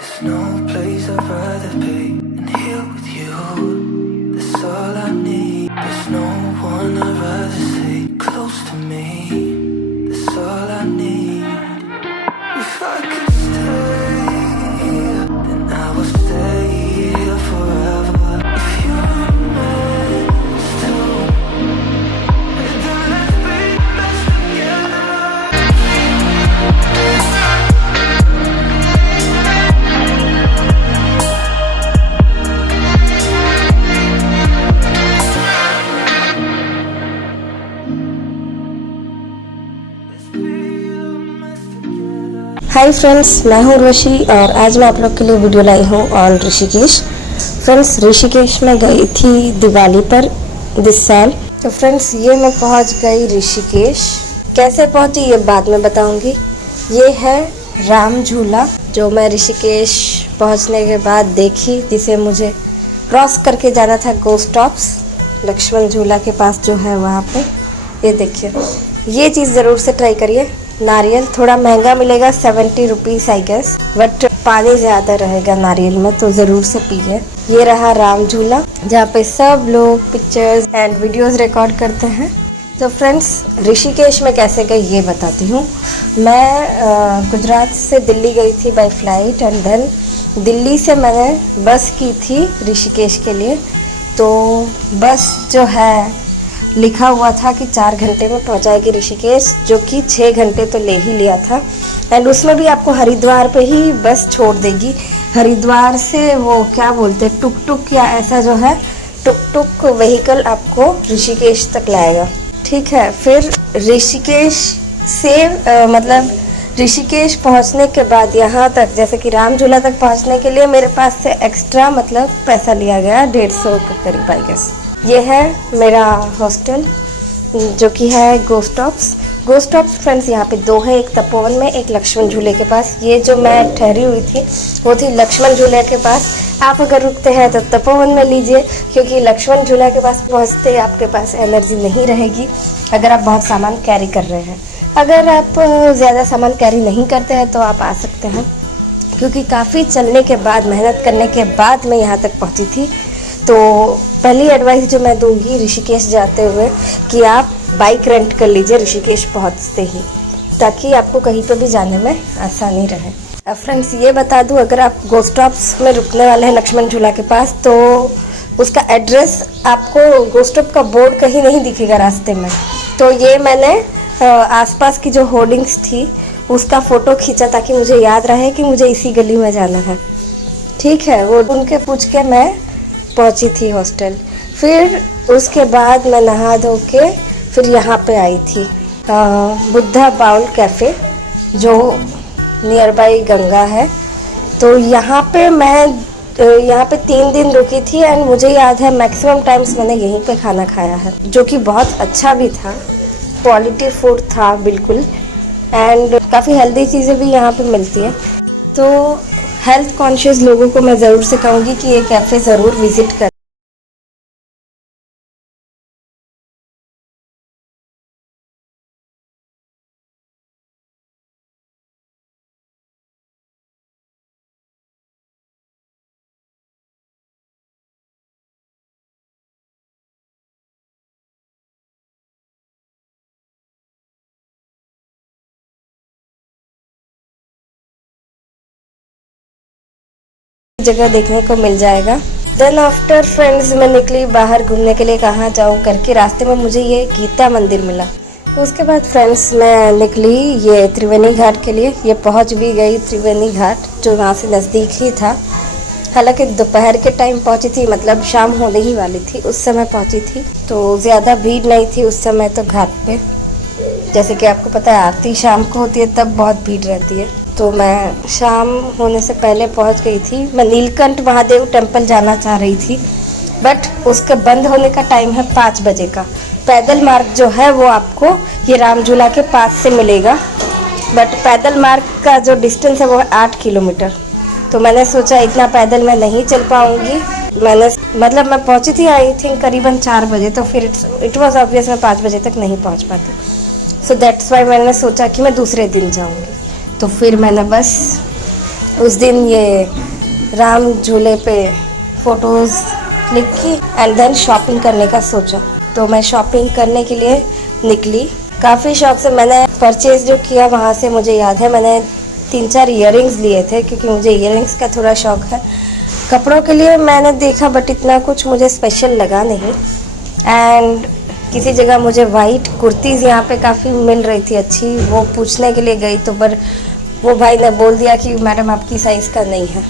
There's no place I'd rather be than here with you. That's all I need. There's no one I'd rather see close to me. That's all I need. If I could stay here, then I will stay here forever. If you're meant to, then let's be best together. Hi friends, मैं हूँ उर्वशी और आज मैं आप लोग के लिए video लाई हूँ ऑन ऋषिकेश। फ्रेंड्स, ऋषिकेश में गई थी दिवाली पर दिस साल। तो फ्रेंड्स, ये मैं पहुँच गई ऋषिकेश। कैसे पहुँची ये बाद में बताऊँगी। ये है राम झूला जो मैं ऋषिकेश पहुँचने के बाद देखी, जिसे मुझे क्रॉस करके जाना था गोस्ट स्टॉप्स लक्ष्मण झूला के पास जो है वहाँ पे। ये देखिए, ये चीज़ ज़रूर से ट्राई करिए। नारियल थोड़ा महंगा मिलेगा, 70 रुपीज़ आई गेस, बट पानी ज़्यादा रहेगा नारियल में, तो ज़रूर से पिए। ये रहा राम झूला जहाँ पे सब लोग पिक्चर्स एंड वीडियोस रिकॉर्ड करते हैं। तो फ्रेंड्स, ऋषिकेश में कैसे गई ये बताती हूँ। मैं गुजरात से दिल्ली गई थी by flight and then Delhi से मैंने बस की थी ऋषिकेश के लिए। तो बस जो है लिखा हुआ था कि 4 घंटे में पहुंचाएगी ऋषिकेश, जो कि 6 घंटे तो ले ही लिया था। एंड उसमें भी आपको हरिद्वार पे ही बस छोड़ देगी। हरिद्वार से वो क्या बोलते हैं, टुक टुक या ऐसा जो है टुक टुक व्हीकल आपको ऋषिकेश तक लाएगा। ठीक है, फिर ऋषिकेश से मतलब ऋषिकेश पहुंचने के बाद यहाँ तक, जैसे कि राम झूला तक पहुंचने के लिए मेरे पास से एक्स्ट्रा मतलब पैसा लिया गया 150 के करीब आई गेस। ये है मेरा हॉस्टल जो कि है ghost stops. Ghost stops friends यहाँ पे 2 है, एक तपोवन में, एक लक्ष्मण झूले के पास। ये जो मैं ठहरी हुई थी वो थी लक्ष्मण झूले के पास। आप अगर रुकते हैं तो तपोवन में लीजिए, क्योंकि लक्ष्मण झूला के पास पहुँचते आपके पास एनर्जी नहीं रहेगी अगर आप बहुत सामान कैरी कर रहे हैं। अगर आप ज़्यादा सामान कैरी नहीं करते हैं तो आप आ सकते हैं, क्योंकि काफ़ी चलने के बाद, मेहनत करने के बाद मैं यहाँ तक पहुँची थी। तो पहली एडवाइस जो मैं दूंगी ऋषिकेश जाते हुए कि आप बाइक रेंट कर लीजिए ऋषिकेश पहुंचते ही, ताकि आपको कहीं पर भी जाने में आसानी रहे। अब फ्रेंड्स, ये बता दूं, अगर आप गोस्ट स्टॉप्स में रुकने वाले हैं लक्ष्मण झूला के पास, तो उसका एड्रेस आपको गोस्ट स्टॉप का बोर्ड कहीं नहीं दिखेगा रास्ते में। तो ये मैंने आसपास की जो होर्डिंग्स थी उसका फ़ोटो खींचा ताकि मुझे याद रहे कि मुझे इसी गली में जाना है। ठीक है, वो उनके पूछ के मैं पहुंची थी हॉस्टल। फिर उसके बाद मैं नहा धो के फिर यहाँ पे आई थी बुद्धा बाउल कैफ़े जो नियर बाई गंगा है। तो यहाँ पे मैं यहाँ पे 3 दिन रुकी थी एंड मुझे याद है मैक्सिमम टाइम्स मैंने यहीं पे खाना खाया है, जो कि बहुत अच्छा भी था, क्वालिटी फूड था बिल्कुल। एंड काफ़ी हेल्दी चीज़ें भी यहाँ पे मिलती है। तो हेल्थ कॉन्शियस लोगों को मैं ज़रूर से कहूँगी कि ये कैफ़े ज़रूर विज़िट करें। जगह देखने को मिल जाएगा। देन आफ्टर फ्रेंड्स मैं निकली बाहर घूमने के लिए, कहाँ जाऊँ करके। रास्ते में मुझे ये गीता मंदिर मिला। उसके बाद फ्रेंड्स मैं निकली ये त्रिवेणी घाट के लिए। ये पहुँच भी गई त्रिवेणी घाट, जो वहाँ से नज़दीक ही था। हालांकि दोपहर के टाइम पहुँची थी, मतलब शाम होने ही वाली थी उस समय पहुँची थी, तो ज़्यादा भीड़ नहीं थी उस समय तो घाट पे। जैसे कि आपको पता है आरती शाम को होती है, तब बहुत भीड़ रहती है। तो मैं शाम होने से पहले पहुंच गई थी। मैं नीलकंठ महादेव टेम्पल जाना चाह रही थी, बट उसके बंद होने का टाइम है 5 बजे का। पैदल मार्ग जो है वो आपको ये राम झूला के पास से मिलेगा, बट पैदल मार्ग का जो डिस्टेंस है वो 8 किलोमीटर। तो मैंने सोचा इतना पैदल मैं नहीं चल पाऊँगी। मैं पहुंची थी आई थिंक करीबन 4 बजे, तो फिर इट वॉज ऑब्वियस मैं 5 बजे तक नहीं पहुंच पाती। सो दैट्स वाई मैंने सोचा कि मैं दूसरे दिन जाऊंगी। तो फिर मैंने बस उस दिन ये राम झूले पे फ़ोटोज़ क्लिक की एंड देन शॉपिंग करने का सोचा। तो मैं शॉपिंग करने के लिए निकली। काफ़ी शौक से मैंने परचेज़ जो किया वहाँ से मुझे याद है मैंने 3-4 इयररिंग्स लिए थे, क्योंकि मुझे इयररिंग्स का थोड़ा शौक है। कपड़ों के लिए मैंने देखा बट इतना कुछ मुझे स्पेशल लगा नहीं। एंड किसी जगह मुझे वाइट कुर्तीज़ यहाँ पे काफ़ी मिल रही थी अच्छी, वो पूछने के लिए गई तो पर वो भाई ने बोल दिया कि मैडम आपकी साइज़ का नहीं है।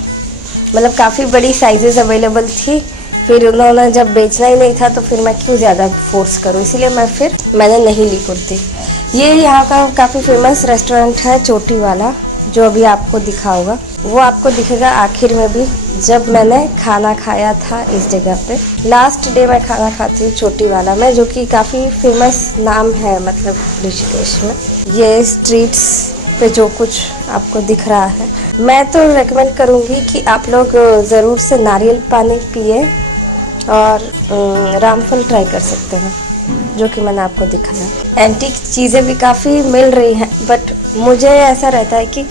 मतलब काफ़ी बड़ी साइजेस अवेलेबल थी, फिर उन्होंने जब बेचना ही नहीं था तो फिर मैं क्यों ज़्यादा फोर्स करूँ, इसीलिए मैंने नहीं ली कुर्ती। ये यहाँ का काफ़ी फेमस रेस्टोरेंट है चोटी वाला, जो अभी आपको दिखा होगा, वो आपको दिखेगा आखिर में भी जब मैंने खाना खाया था इस जगह पे। लास्ट डे मैं खाना खाती हूँ चोटी वाला में, जो कि काफ़ी फेमस नाम है मतलब ऋषिकेश में। ये स्ट्रीट्स पे जो कुछ आपको दिख रहा है, मैं तो रेकमेंड करूँगी कि आप लोग ज़रूर से नारियल पानी पिए और रामफल ट्राई कर सकते हैं, जो कि मैंने आपको दिखाया। एंटीक चीज़ें भी काफ़ी मिल रही हैं, बट मुझे ऐसा रहता है कि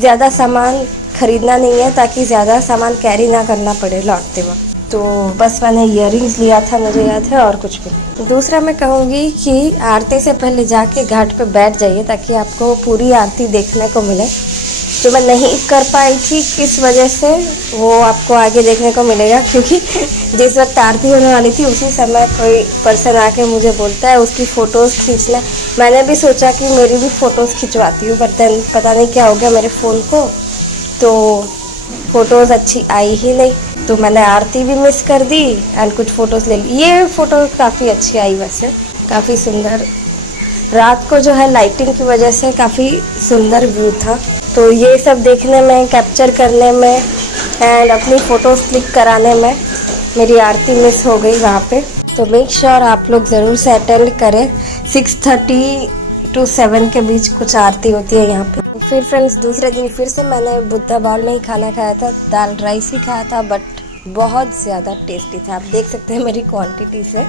ज़्यादा सामान ख़रीदना नहीं है ताकि ज़्यादा सामान कैरी ना करना पड़े लौटते वक्त। तो बस मैंने इयररिंग्स लिया था, मुझे याद है, और कुछ भी नहीं। दूसरा मैं कहूँगी कि आरती से पहले जाके घाट पे बैठ जाइए ताकि आपको पूरी आरती देखने को मिले। जो मैं नहीं कर पाई थी किस वजह से वो आपको आगे देखने को मिलेगा, क्योंकि जिस वक्त आरती होने वाली थी उसी समय कोई पर्सन आके मुझे बोलता है उसकी फ़ोटोज़ खींचना। मैंने भी सोचा कि मेरी भी फ़ोटोज़ खिंचवाती हूँ, बट पता नहीं क्या हो गया मेरे फ़ोन को, तो फ़ोटोज़ अच्छी आई ही नहीं, तो मैंने आरती भी मिस कर दी एंड कुछ फ़ोटोज़ ले ली। ये फ़ोटो काफ़ी अच्छी आई, वैसे काफ़ी सुंदर, रात को जो है लाइटिंग की वजह से काफ़ी सुंदर व्यू था। तो ये सब देखने में, कैप्चर करने में एंड अपनी फ़ोटोज़ क्लिक कराने में मेरी आरती मिस हो गई वहाँ पे। तो मेक श्योर आप लोग ज़रूर से अटेंड करें। 6:30 to 7 के बीच कुछ आरती होती है यहाँ पे। फिर फ्रेंड्स दूसरे दिन फिर से मैंने बुद्धा बाउल में ही खाना खाया था, दाल राइस ही खाया था, बट बहुत ज़्यादा टेस्टी था, आप देख सकते हैं मेरी क्वांटिटी से।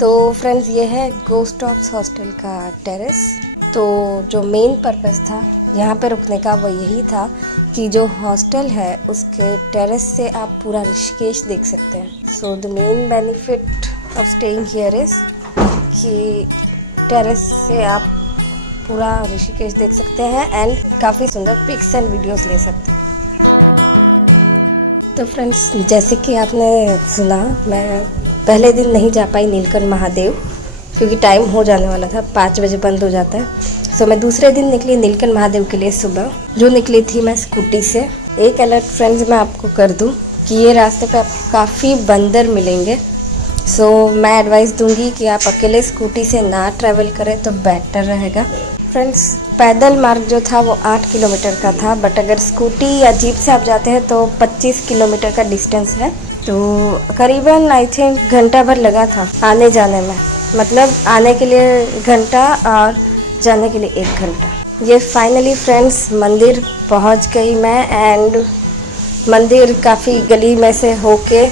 तो फ्रेंड्स ये है गोस्ट ऑफ हॉस्टल का टेरेस। तो जो मेन पर्पस था यहाँ पे रुकने का वो यही था कि जो हॉस्टल है उसके टेरेस से आप पूरा ऋषिकेश देख सकते हैं। So the main benefit of staying here is कि टेरेस से आप पूरा ऋषिकेश देख सकते हैं एंड काफ़ी सुंदर पिक्स एंड वीडियोस ले सकते हैं। तो फ्रेंड्स जैसे कि आपने सुना, मैं पहले दिन नहीं जा पाई नीलकंठ महादेव क्योंकि टाइम हो जाने वाला था, 5 बजे बंद हो जाता है। सो मैं दूसरे दिन निकली नीलकंठ महादेव के लिए सुबह, जो निकली थी मैं स्कूटी से। एक अलर्ट फ्रेंड्स मैं आपको कर दूं कि ये रास्ते पे आपको काफ़ी बंदर मिलेंगे। सो मैं एडवाइस दूंगी कि आप अकेले स्कूटी से ना ट्रैवल करें तो बेटर रहेगा। फ्रेंड्स पैदल मार्ग जो था वो 8 किलोमीटर का था, बट अगर स्कूटी या जीप से आप जाते हैं तो 25 किलोमीटर का डिस्टेंस है। तो करीबन आई थिंक घंटा भर लगा था आने जाने में, मतलब आने के लिए घंटा और जाने के लिए 1 घंटा। ये फाइनली फ्रेंड्स मंदिर पहुंच गई मैं, एंड मंदिर काफ़ी गली में से होके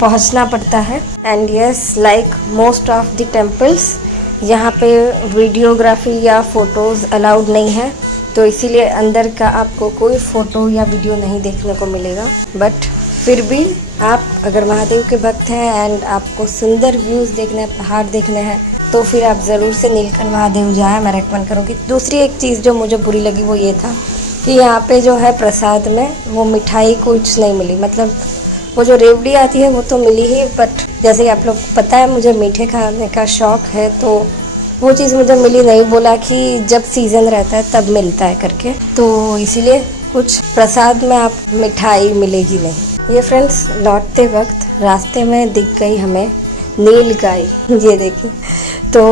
पहुंचना पड़ता है। And yes, like most of the temples यहाँ पे वीडियोग्राफी या फ़ोटोज़ अलाउड नहीं है, तो इसीलिए अंदर का आपको कोई फ़ोटो या वीडियो नहीं देखने को मिलेगा। बट फिर भी आप अगर महादेव के भक्त हैं एंड आपको सुंदर व्यूज़ देखने हैं, पहाड़ देखने हैं, तो फिर आप ज़रूर से नीलकंठ महादेव जाएँ, मैं रेकमेंड करूँगी। दूसरी एक चीज़ जो मुझे बुरी लगी वो ये था कि यहाँ पे जो है प्रसाद में वो मिठाई कुछ नहीं मिली। मतलब वो जो रेवड़ी आती है वो तो मिली ही, बट जैसे कि आप लोग पता है मुझे मीठे खाने का शौक़ है, तो वो चीज़ मुझे मिली नहीं। बोला कि जब सीज़न रहता है तब मिलता है करके, तो इसीलिए कुछ प्रसाद में आप मिठाई मिलेगी नहीं। ये फ्रेंड्स लौटते वक्त रास्ते में दिख गई हमें नीलगाय, ये देखिए। तो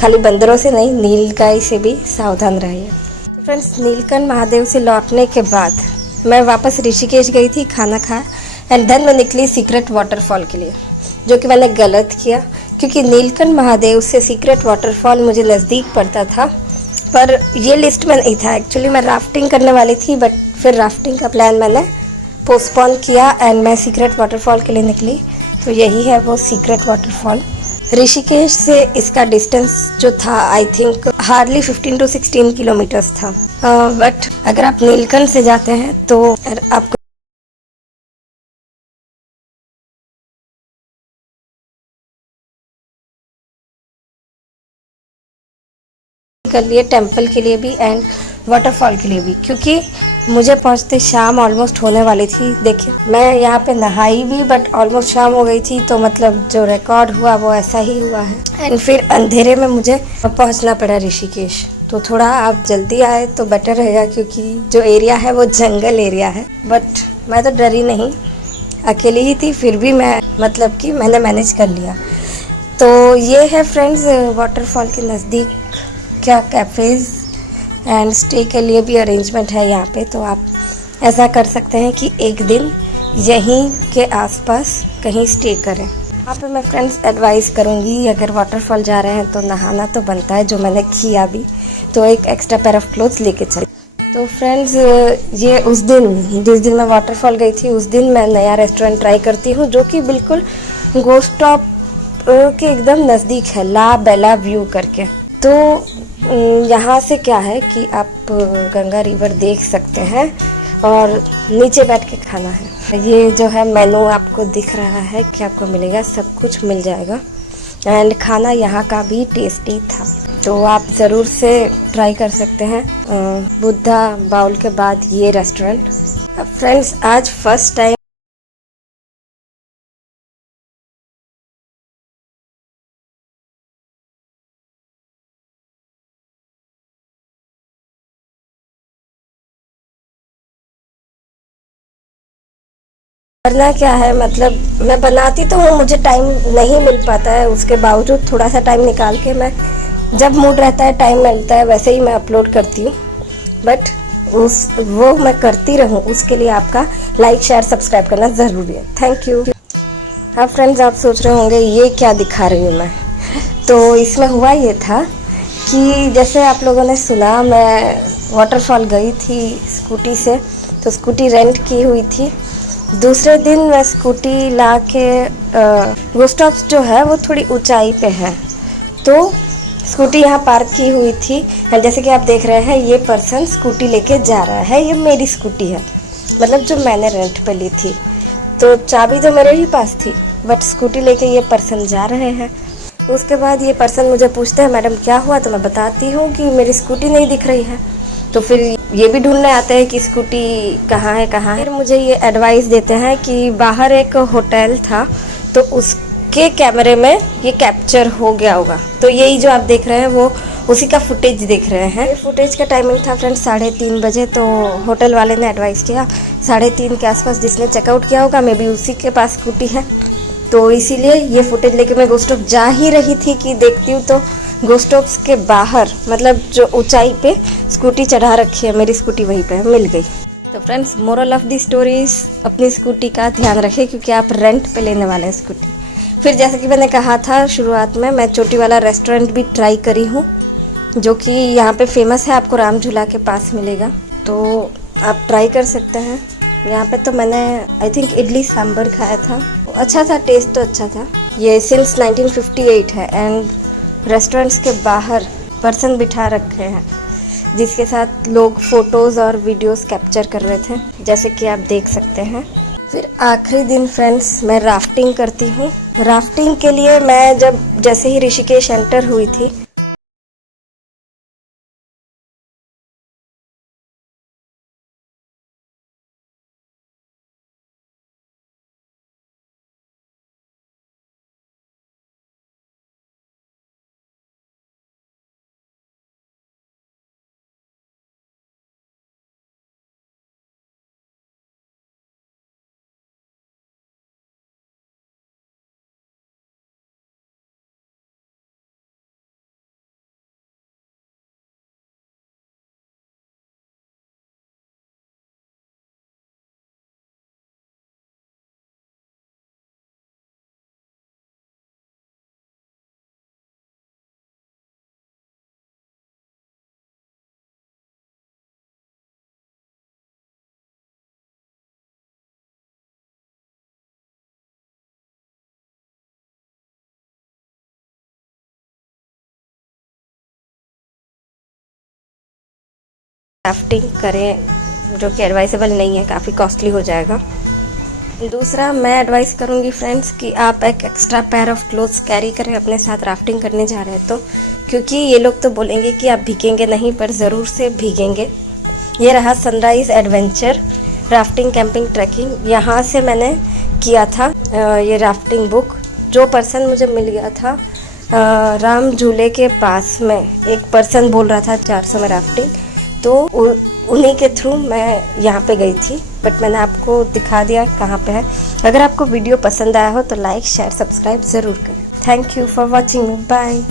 खाली बंदरों से नहीं, नीलगाय से भी सावधान रहिए। तो फ्रेंड्स नीलकंठ महादेव से लौटने के बाद मैं वापस ऋषिकेश गई थी, खाना खाया एंड देन मैं निकली सीक्रेट वाटरफॉल के लिए, जो कि मैंने गलत किया क्योंकि नीलकंठ महादेव से सीक्रेट वाटरफॉल मुझे नज़दीक पड़ता था, पर ये लिस्ट में नहीं था। एक्चुअली मैं राफ्टिंग करने वाली थी, बट फिर राफ्टिंग का प्लान मैंने पोस्टपोन किया एंड मैं सीक्रेट वाटरफॉल के लिए निकली। तो यही है वो सीक्रेट वाटरफॉल। ऋषिकेश से इसका डिस्टेंस जो था I think hardly 15 to 16 kilometres था। बट अगर आप नीलकंठ से जाते हैं तो आपको कर लिए टेंपल के लिए भी एंड वाटरफॉल के लिए भी, क्योंकि मुझे पहुंचते शाम ऑलमोस्ट होने वाली थी। देखिए मैं यहाँ पे नहाई भी बट ऑलमोस्ट शाम हो गई थी, तो मतलब जो रिकॉर्ड हुआ वो ऐसा ही हुआ है। एंड फिर अंधेरे में मुझे पहुंचना पड़ा ऋषिकेश। तो थोड़ा आप जल्दी आए तो बेटर रहेगा, क्योंकि जो एरिया है वो जंगल एरिया है। बट मैं तो डरी नहीं, अकेली ही थी, फिर भी मैं मतलब कि मैंने मैनेज कर लिया। तो ये है फ्रेंड्स वाटरफॉल के नज़दीक क्या कैफ़ेज़ एंड स्टे के लिए भी अरेंजमेंट है यहाँ पे। तो आप ऐसा कर सकते हैं कि एक दिन यहीं के आसपास कहीं स्टे करें। यहाँ पे मैं फ्रेंड्स एडवाइस करूँगी, अगर वाटरफॉल जा रहे हैं तो नहाना तो बनता है, जो मैंने किया भी, तो एक एक्स्ट्रा पेयर ऑफ क्लोथ्स लेके चले। तो फ्रेंड्स ये उस दिन जिस दिन मैं वाटरफॉल गई थी, उस दिन मैं नया रेस्टोरेंट ट्राई करती हूँ, जो कि बिल्कुल गोस्ट टॉप के एकदम नज़दीक है, ला बेला व्यू करके। तो यहाँ से क्या है कि आप गंगा रिवर देख सकते हैं और नीचे बैठ के खाना है। ये जो है मेनू आपको दिख रहा है कि आपको मिलेगा, सब कुछ मिल जाएगा एंड खाना यहाँ का भी टेस्टी था, तो आप ज़रूर से ट्राई कर सकते हैं। बुद्धा बाउल के बाद ये रेस्टोरेंट। फ्रेंड्स आज फर्स्ट टाइम करना क्या है, मतलब मैं बनाती तो हूँ, मुझे टाइम नहीं मिल पाता है, उसके बावजूद थोड़ा सा टाइम निकाल के मैं, जब मूड रहता है टाइम मिलता है वैसे ही मैं अपलोड करती हूँ। बट वो मैं करती रहूँ उसके लिए आपका लाइक शेयर सब्सक्राइब करना ज़रूरी है। Thank you. हाँ फ्रेंड्स, आप सोच रहे होंगे ये क्या दिखा रही हूँ मैं। तो इसमें हुआ ये था कि जैसे आप लोगों ने सुना, मैं वाटरफॉल गई थी स्कूटी से, तो स्कूटी रेंट की हुई थी। दूसरे दिन मैं स्कूटी ला के गोस्टॉप्स जो है वो थोड़ी ऊंचाई पे है, तो स्कूटी यहाँ पार्क की हुई थी। एंड जैसे कि आप देख रहे हैं ये पर्सन स्कूटी लेके जा रहा है, ये मेरी स्कूटी है, मतलब जो मैंने रेंट पे ली थी। तो चाबी तो मेरे ही पास थी, बट स्कूटी लेके ये पर्सन जा रहे हैं। उसके बाद ये पर्सन मुझे पूछते हैं मैडम क्या हुआ, तो मैं बताती हूँ कि मेरी स्कूटी नहीं दिख रही है। तो फिर ये भी ढूंढने आते हैं कि स्कूटी कहाँ है कहाँ है। फिर मुझे ये एडवाइस देते हैं कि बाहर एक होटल था, तो उसके कैमरे में ये कैप्चर हो गया होगा। तो यही जो आप देख रहे हैं वो उसी का फुटेज देख रहे हैं। फुटेज का टाइमिंग था फ्रेंड्स 3:30 बजे। तो होटल वाले ने एडवाइस किया 3:30 के आसपास जिसने चेकआउट किया होगा, मे बी उसी के पास स्कूटी है। तो इसीलिए ये फुटेज लेके मैं गोस्टॉप जा ही रही थी कि देखती हूँ, तो गोस्टॉप्स के बाहर मतलब जो ऊंचाई पे स्कूटी चढ़ा रखी है, मेरी स्कूटी वहीं पे मिल गई। तो friends moral of the stories, अपनी स्कूटी का ध्यान रखें, क्योंकि आप रेंट पे लेने वाले हैं स्कूटी। फिर जैसे कि मैंने कहा था शुरुआत में, मैं चोटी वाला रेस्टोरेंट भी ट्राई करी हूँ, जो कि यहाँ पे फेमस है, आपको राम झूला के पास मिलेगा, तो आप ट्राई कर सकते हैं। यहाँ पे तो मैंने आई थिंक इडली सांभर खाया था, अच्छा था, टेस्ट तो अच्छा था। ये सिंस 1958 है एंड रेस्टोरेंट्स के बाहर पर्सन बिठा रखे हैं, जिसके साथ लोग फ़ोटोज़ और वीडियोस कैप्चर कर रहे थे, जैसे कि आप देख सकते हैं। फिर आखिरी दिन फ्रेंड्स मैं राफ्टिंग करती हूँ। राफ्टिंग के लिए मैं जब जैसे ही ऋषिकेश एंटर हुई थी, राफ्टिंग करें, जो कि एडवाइसेबल नहीं है, काफ़ी कॉस्टली हो जाएगा। दूसरा मैं एडवाइस करूँगी फ्रेंड्स कि आप एक extra pair of clothes carry करें अपने साथ राफ्टिंग करने जा रहे हैं तो, क्योंकि ये लोग तो बोलेंगे कि आप भीगेंगे नहीं, पर ज़रूर से भीगेंगे। ये रहा sunrise adventure rafting camping trekking. यहाँ से मैंने किया था ये राफ्टिंग बुक। जो पर्सन मुझे मिल गया था राम झूले के पास में, एक पर्सन बोल रहा था 400 में राफ्टिंग, तो उन्हीं के थ्रू मैं यहाँ पे गई थी। बट मैंने आपको दिखा दिया कहाँ पे है। अगर आपको वीडियो पसंद आया हो तो लाइक शेयर सब्सक्राइब ज़रूर करें। Thank you for watching me, bye.